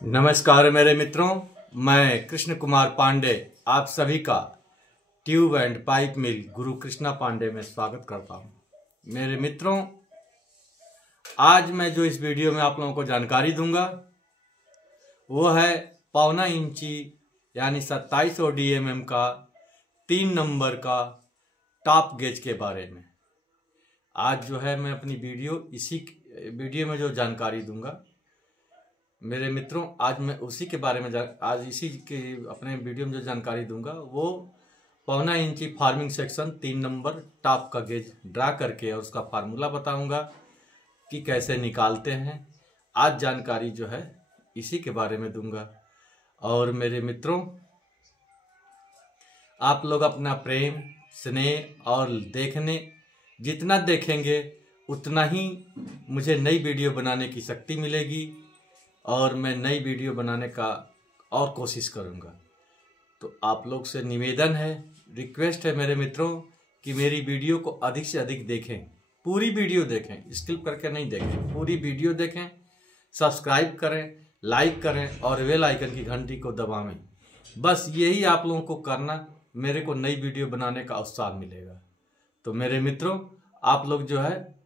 नमस्कार मेरे मित्रों, मैं कृष्ण कुमार पांडे आप सभी का ट्यूब एंड पाइप मिल गुरु कृष्णा पांडे में स्वागत करता हूं। मेरे मित्रों, आज मैं जो इस वीडियो में आप लोगों को जानकारी दूंगा वो है 1.25 इंची यानी 27 ODmm का 3 नंबर का टॉप गेज के बारे में। आज जो है मैं अपनी इसी वीडियो में जो जानकारी दूंगा मेरे मित्रों, आज मैं उसी के बारे में अपने वीडियो में जो जानकारी दूंगा वो 1.25 इंची फार्मिंग सेक्शन 3 नंबर टॉप का गेज ड्रा करके और उसका फार्मूला बताऊंगा कि कैसे निकालते हैं। आज जानकारी जो है इसी के बारे में दूंगा। और मेरे मित्रों, आप लोग अपना प्रेम स्नेह और जितना देखेंगे उतना ही मुझे नई वीडियो बनाने की शक्ति मिलेगी और मैं नई वीडियो बनाने का और कोशिश करूंगा। तो आप लोग से निवेदन है, रिक्वेस्ट है मेरे मित्रों कि मेरी वीडियो को अधिक से अधिक देखें, पूरी वीडियो देखें, स्किप करके नहीं देखें, पूरी वीडियो देखें, सब्सक्राइब करें, लाइक करें और बेल आइकन की घंटी को दबावें। बस यही आप लोगों को करना, मेरे को नई वीडियो बनाने का उत्साह मिलेगा। तो मेरे मित्रों, आप लोग जो है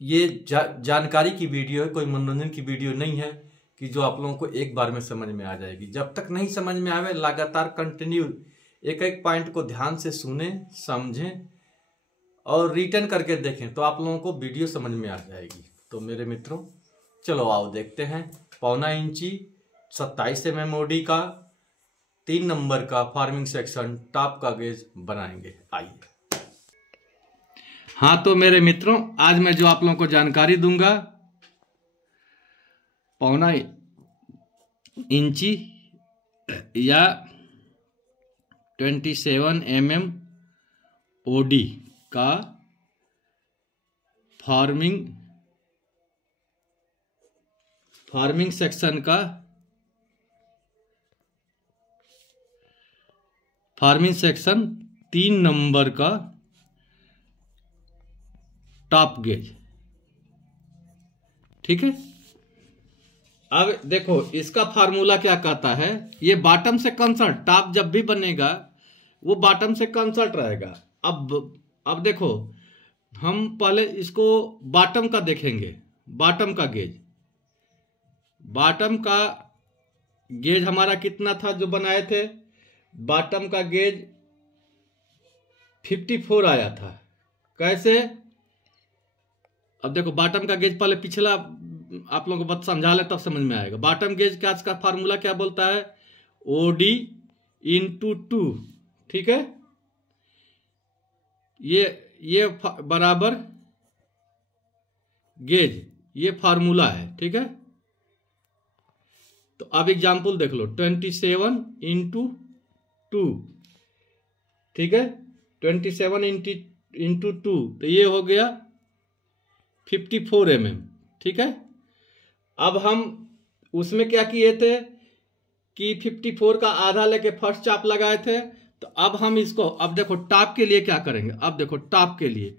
ये जानकारी की वीडियो है, कोई मनोरंजन की वीडियो नहीं है कि जो आप लोगों को एक बार में समझ में आ जाएगी। जब तक नहीं समझ में आवे लगातार कंटिन्यू एक एक पॉइंट को ध्यान से सुने, समझें और रिटर्न करके देखें तो आप लोगों को वीडियो समझ में आ जाएगी। तो मेरे मित्रों, चलो आओ देखते हैं 1.25 इंची 27 MMOD का 3 नंबर का फार्मिंग सेक्शन टॉप का गेज बनाएंगे। आइए। हाँ, तो मेरे मित्रों, आज मैं जो आप लोगों को जानकारी दूंगा 1.25 इंची या 27 MMOD का फार्मिंग सेक्शन का फार्मिंग सेक्शन 3 नंबर का टॉप गेज। ठीक है, अब देखो इसका फार्मूला क्या कहता है। ये बॉटम से कंसल्ट, टॉप जब भी बनेगा वो बॉटम से कंसल्ट रहेगा। अब देखो, हम पहले इसको बॉटम का देखेंगे। बॉटम का गेज हमारा कितना था जो बनाए थे। बॉटम का गेज 54 आया था। कैसे? अब देखो, बॉटम का गेज पहले पिछला आप लोगों को समझा ले तब समझ में आएगा। बॉटम गेज का आज का फार्मूला क्या बोलता है? OD × 2। ठीक है, ये बराबर गेज, ये फार्मूला है। ठीक है, तो अब एग्जांपल देख लो, 27 × 2। ठीक है, 27 × 2 तो ये हो गया 54 mm। ठीक है, अब हम उसमें क्या किए थे कि 54 का आधा लेके फर्स्ट चाप लगाए थे। तो अब हम इसको, अब देखो टॉप के लिए क्या करेंगे। अब देखो टॉप के लिए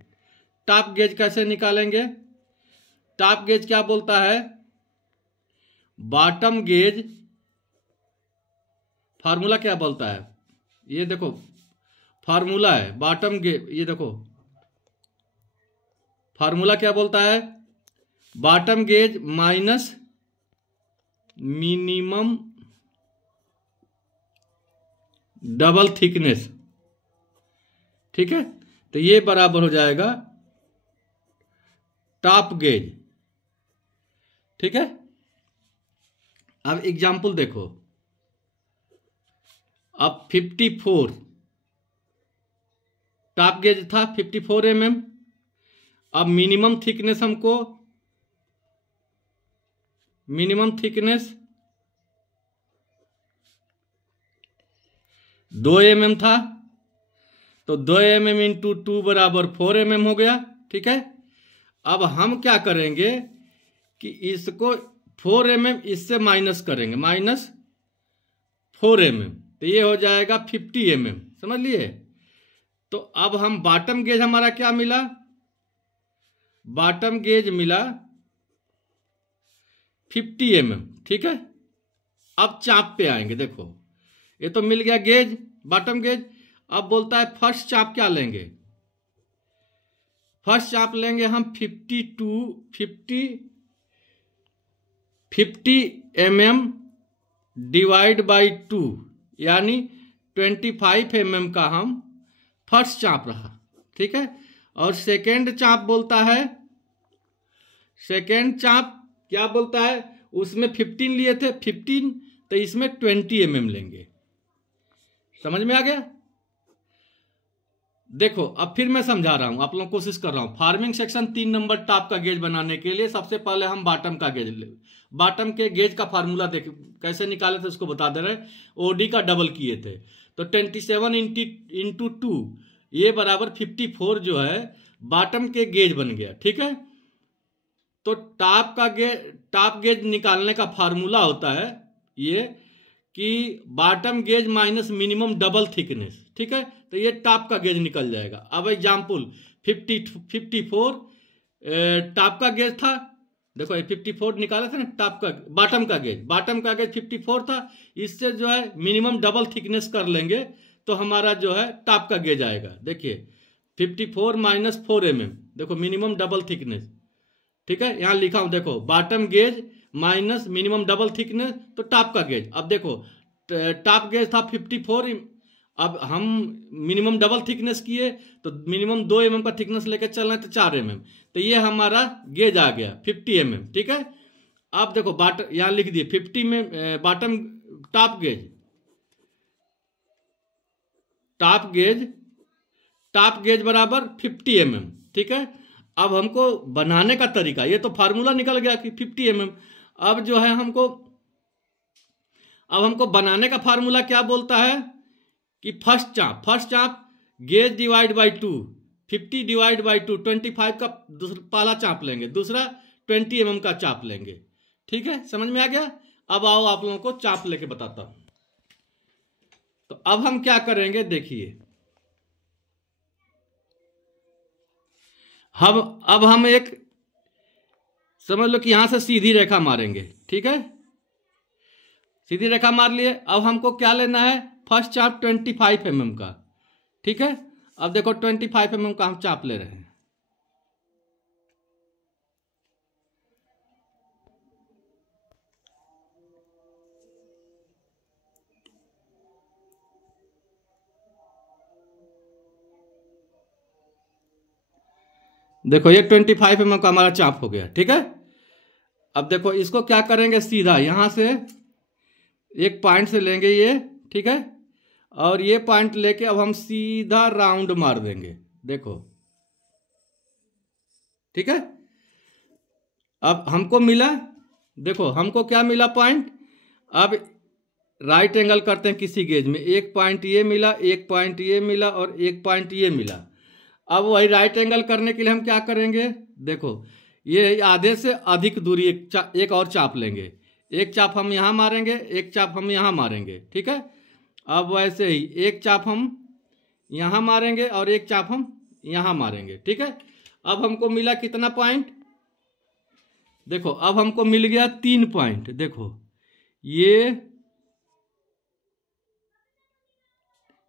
टॉप गेज कैसे निकालेंगे। टॉप गेज क्या बोलता है? बॉटम गेज फार्मूला क्या बोलता है? ये देखो फार्मूला है बॉटम गेज। ये देखो फार्मूला क्या बोलता है? Bottom gauge minus minimum double thickness. ठीक है, तो ये बराबर हो जाएगा टॉप गेज। ठीक है, अब एग्जांपल देखो। अब 54 टॉप गेज था 54 mm। अब मिनिमम थिकनेस 2 mm था, तो 2 mm × 2 बराबर 4 mm हो गया। ठीक है, अब हम क्या करेंगे कि इसको 4 mm इससे माइनस करेंगे, -4 mm, तो ये हो जाएगा 50 mm। समझ लिए? तो अब हम बॉटम गेज हमारा क्या मिला? बॉटम गेज मिला 50 mm, ठीक है। अब चाप पे आएंगे, देखो ये तो मिल गया गेज, बॉटम गेज। अब बोलता है फर्स्ट चाप क्या लेंगे, फर्स्ट चाप लेंगे हम 50 mm डिवाइड बाई 2, यानी 25 mm का हम फर्स्ट चाप रहा, ठीक है। और सेकेंड चाप बोलता है, सेकेंड चाप क्या बोलता है, उसमें 15 लिए थे, 15, तो इसमें 20 mm लेंगे। समझ में आ गया। देखो अब फिर मैं समझा रहा हूं, आप लोग कोशिश कर रहा हूं। फार्मिंग सेक्शन 3 नंबर टॉप का गेज बनाने के लिए सबसे पहले हम बॉटम का गेज ले, बॉटम के गेज का फार्मूला देख कैसे निकाले थे उसको बता दे रहे। ओडी का डबल किए थे, तो 27 इंटू 2 ये बराबर 54 जो है बॉटम के गेज बन गया, ठीक है। तो टॉप गेज निकालने का फार्मूला होता है ये कि bottom gauge minus minimum double thickness, ठीक है। तो ये टॉप का गेज निकल जाएगा। अब एग्जाम्पल 54 टॉप का गेज था, देखो ये 54 निकाले थे ना टॉप का, बॉटम का गेज 54 था। इससे जो है मिनिमम डबल थिकनेस कर लेंगे तो हमारा जो है टॉप का गेज आएगा। देखिए 54 माइनस 4 mm, देखो मिनिमम डबल थिकनेस, ठीक है। यहां लिखा हूं देखो, bottom gauge minus minimum double thickness तो टॉप का गेज। अब देखो टॉप गेज था 54, अब हम मिनिमम डबल थिकनेस किए तो मिनिमम 2 mm का थिकनेस लेकर चलना है तो 4 mm, तो ये हमारा गेज आ गया 50 mm, ठीक है। अब देखो बॉटम यहां लिख दिए 50 में बॉटम टॉप गेज बराबर 50 mm, ठीक है। अब हमको बनाने का तरीका, ये तो फार्मूला निकल गया कि 50 mm। अब जो है हमको बनाने का फार्मूला क्या बोलता है कि फर्स्ट चाप gauge divide by 2, 50 divide by 2, 25 का पहला चाप लेंगे, दूसरा 20 mm का चाप लेंगे, ठीक है। समझ में आ गया। अब आओ आप लोगों को चाप लेके बताता हूं। तो अब हम क्या करेंगे, देखिए अब हम एक समझ लो कि यहां से सीधी रेखा मारेंगे, ठीक है। सीधी रेखा मार लिए। अब हमको क्या लेना है, फर्स्ट चाप 25 mm का, ठीक है। अब देखो 25 mm का हम चाप ले रहे हैं। देखो ये 25 mm का हमारा चाप हो गया, ठीक है। अब देखो इसको क्या करेंगे, सीधा यहां से एक पॉइंट से लेंगे ये, ठीक है। और ये पॉइंट लेके अब हम सीधा राउंड मार देंगे, देखो, ठीक है। अब हमको मिला, देखो हमको क्या मिला पॉइंट। अब राइट एंगल करते हैं किसी गेज में, एक पॉइंट ये मिला, एक पॉइंट ये मिला और एक पॉइंट ये मिला। अब वही राइट एंगल करने के लिए हम क्या करेंगे, देखो ये आधे से अधिक दूरी एक और चाप लेंगे, एक चाप हम यहां मारेंगे, एक चाप हम यहां मारेंगे, ठीक है। अब वैसे ही एक चाप हम यहां मारेंगे और एक चाप हम यहां मारेंगे, ठीक है। अब हमको मिला कितना पॉइंट, देखो अब हमको मिल गया 3 पॉइंट। देखो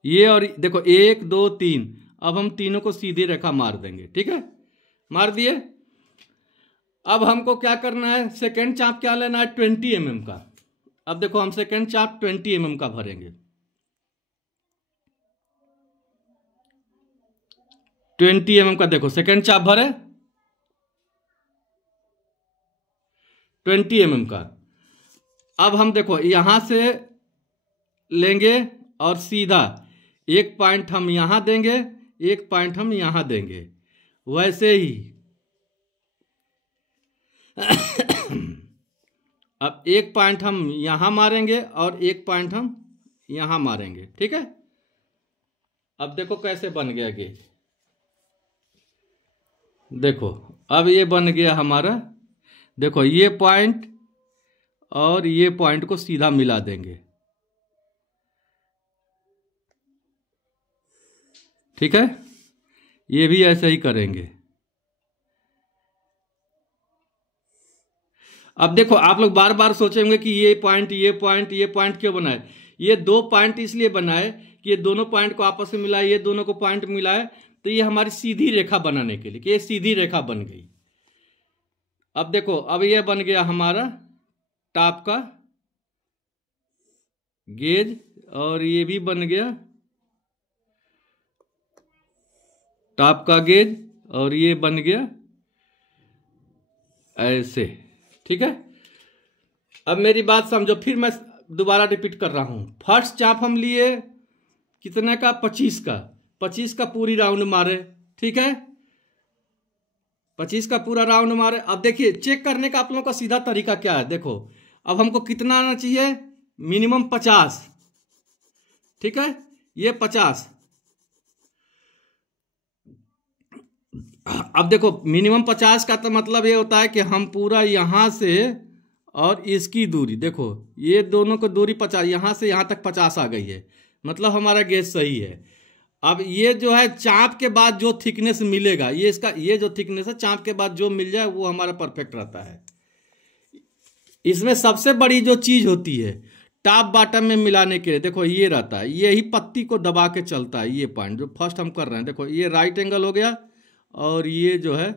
ये और देखो 1 2 3, अब हम तीनों को सीधी रेखा मार देंगे, ठीक है। मार दिए। अब हमको क्या करना है, सेकेंड चाप क्या लेना है, 20 mm का। अब देखो हम सेकेंड चाप 20 mm का भरेंगे, 20 mm का। देखो सेकेंड चाप भरे 20 mm का। अब हम देखो यहां से लेंगे और सीधा एक पॉइंट हम यहां देंगे, एक पॉइंट हम यहां देंगे, वैसे ही अब एक पॉइंट हम यहां मारेंगे और एक पॉइंट हम यहां मारेंगे, ठीक है। अब देखो कैसे बन गया गेज, देखो अब ये बन गया हमारा। देखो ये पॉइंट और ये पॉइंट को सीधा मिला देंगे, ठीक है। ये भी ऐसे ही करेंगे। अब देखो आप लोग बार बार सोचेंगे कि ये पॉइंट क्यों बनाए। ये 2 पॉइंट इसलिए बनाए कि ये दोनों पॉइंट को आपस में मिलाए, ये दोनों को पॉइंट मिलाए, तो ये हमारी सीधी रेखा बनाने के लिए कि ये सीधी रेखा बन गई। अब देखो, अब ये बन गया हमारा टॉप का गेज और ये भी बन गया टॉप का गेज और ये बन गया ऐसे। ठीक है, अब मेरी बात समझो, फिर मैं दोबारा रिपीट कर रहा हूं। फर्स्ट चाप हम लिए कितने का? 25 का पूरी राउंड मारे। ठीक है, 25 का पूरा राउंड मारे। अब देखिए चेक करने का आप लोगों का सीधा तरीका क्या है। देखो अब हमको कितना आना चाहिए? मिनिमम 50। ठीक है, ये 50। अब देखो मिनिमम 50 का तो मतलब ये होता है कि हम पूरा यहां से और इसकी दूरी, देखो ये दोनों को दूरी 50, यहां से यहां तक 50 आ गई है, मतलब हमारा गेज सही है। अब ये जो है चाप के बाद जो थिकनेस मिलेगा, ये इसका ये जो थिकनेस है चाप के बाद जो मिल जाए वो हमारा परफेक्ट रहता है। इसमें सबसे बड़ी जो चीज होती है टॉप बॉटम में मिलाने के लिए, देखो ये रहता है, ये ही पत्ती को दबा के चलता है। ये पॉइंट जो फर्स्ट हम कर रहे हैं, देखो ये राइट एंगल हो गया और ये जो है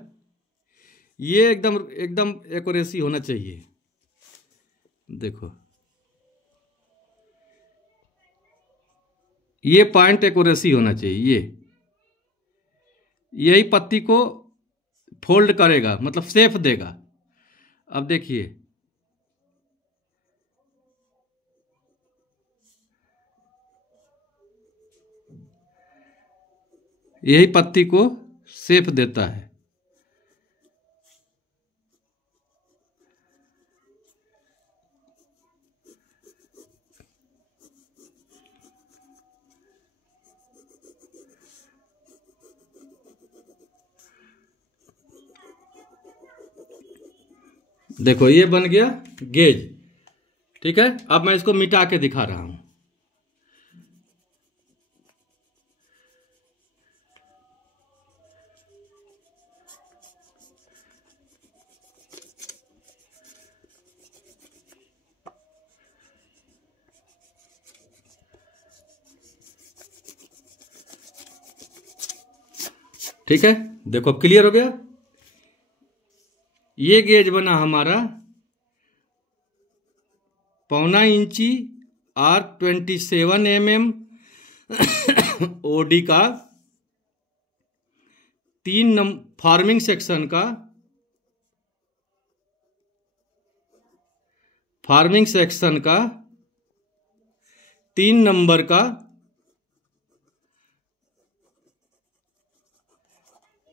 ये एकदम एकदम एक्यूरेसी होना चाहिए। देखो ये पॉइंट एक्यूरेसी होना चाहिए, यही पत्ती को फोल्ड करेगा, मतलब शेप देगा। अब देखिए यही पत्ती को शेप देता है। देखो ये बन गया गेज। ठीक है, अब मैं इसको मिटा के दिखा रहा हूं। ठीक है, देखो क्लियर हो गया। ये गेज बना हमारा 0.25 इंची और 27 mm ओडी का 3 नंबर फार्मिंग सेक्शन का फार्मिंग सेक्शन का 3 नंबर का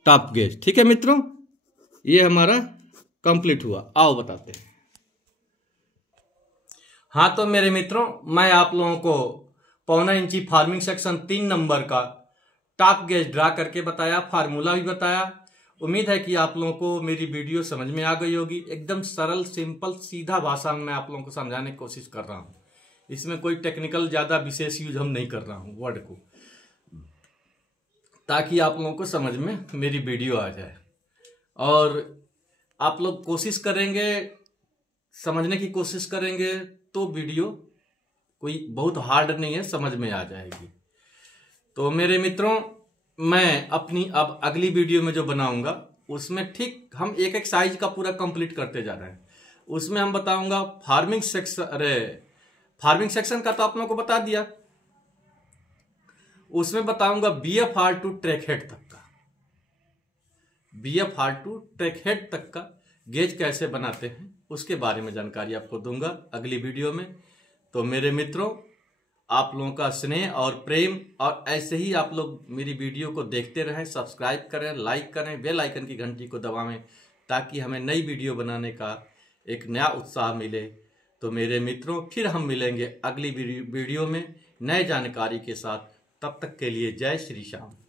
टॉप गेज। ठीक है मित्रों, ये हमारा कंप्लीट हुआ। आओ बताते हैं। हाँ तो मेरे मित्रों, मैं आप लोगों को 0.25 इंची फार्मिंग सेक्शन 3 नंबर का टॉप गेज ड्रा करके बताया, फार्मूला भी बताया। उम्मीद है कि आप लोगों को मेरी वीडियो समझ में आ गई होगी। एकदम सरल सिंपल सीधा भाषा में मैं आप लोगों को समझाने की कोशिश कर रहा हूँ। इसमें कोई टेक्निकल ज्यादा विशेष यूज हम नहीं कर रहा हूँ वर्ड को, ताकि आप लोगों को समझ में मेरी वीडियो आ जाए। और आप लोग कोशिश करेंगे, समझने की कोशिश करेंगे तो वीडियो कोई बहुत हार्ड नहीं है, समझ में आ जाएगी। तो मेरे मित्रों, मैं अपनी अब अगली वीडियो में जो बनाऊंगा उसमें ठीक हम एक एक साइज का पूरा कंप्लीट करते जा रहे हैं। उसमें हम बताऊंगा फार्मिंग सेक्शन का तो आप लोगों को बता दिया। उसमें बताऊंगा BFR टू ट्रैक हेड तक का, BFR टू ट्रैक हेड तक का गेज कैसे बनाते हैं उसके बारे में जानकारी आपको दूंगा अगली वीडियो में। तो मेरे मित्रों, आप लोगों का स्नेह और प्रेम और ऐसे ही आप लोग मेरी वीडियो को देखते रहें, सब्सक्राइब करें, लाइक करें, बेल आइकन की घंटी को दबाएं, ताकि हमें नई वीडियो बनाने का एक नया उत्साह मिले। तो मेरे मित्रों, फिर हम मिलेंगे अगली वीडियो में नए जानकारी के साथ। तब तक के लिए जय श्री श्याम।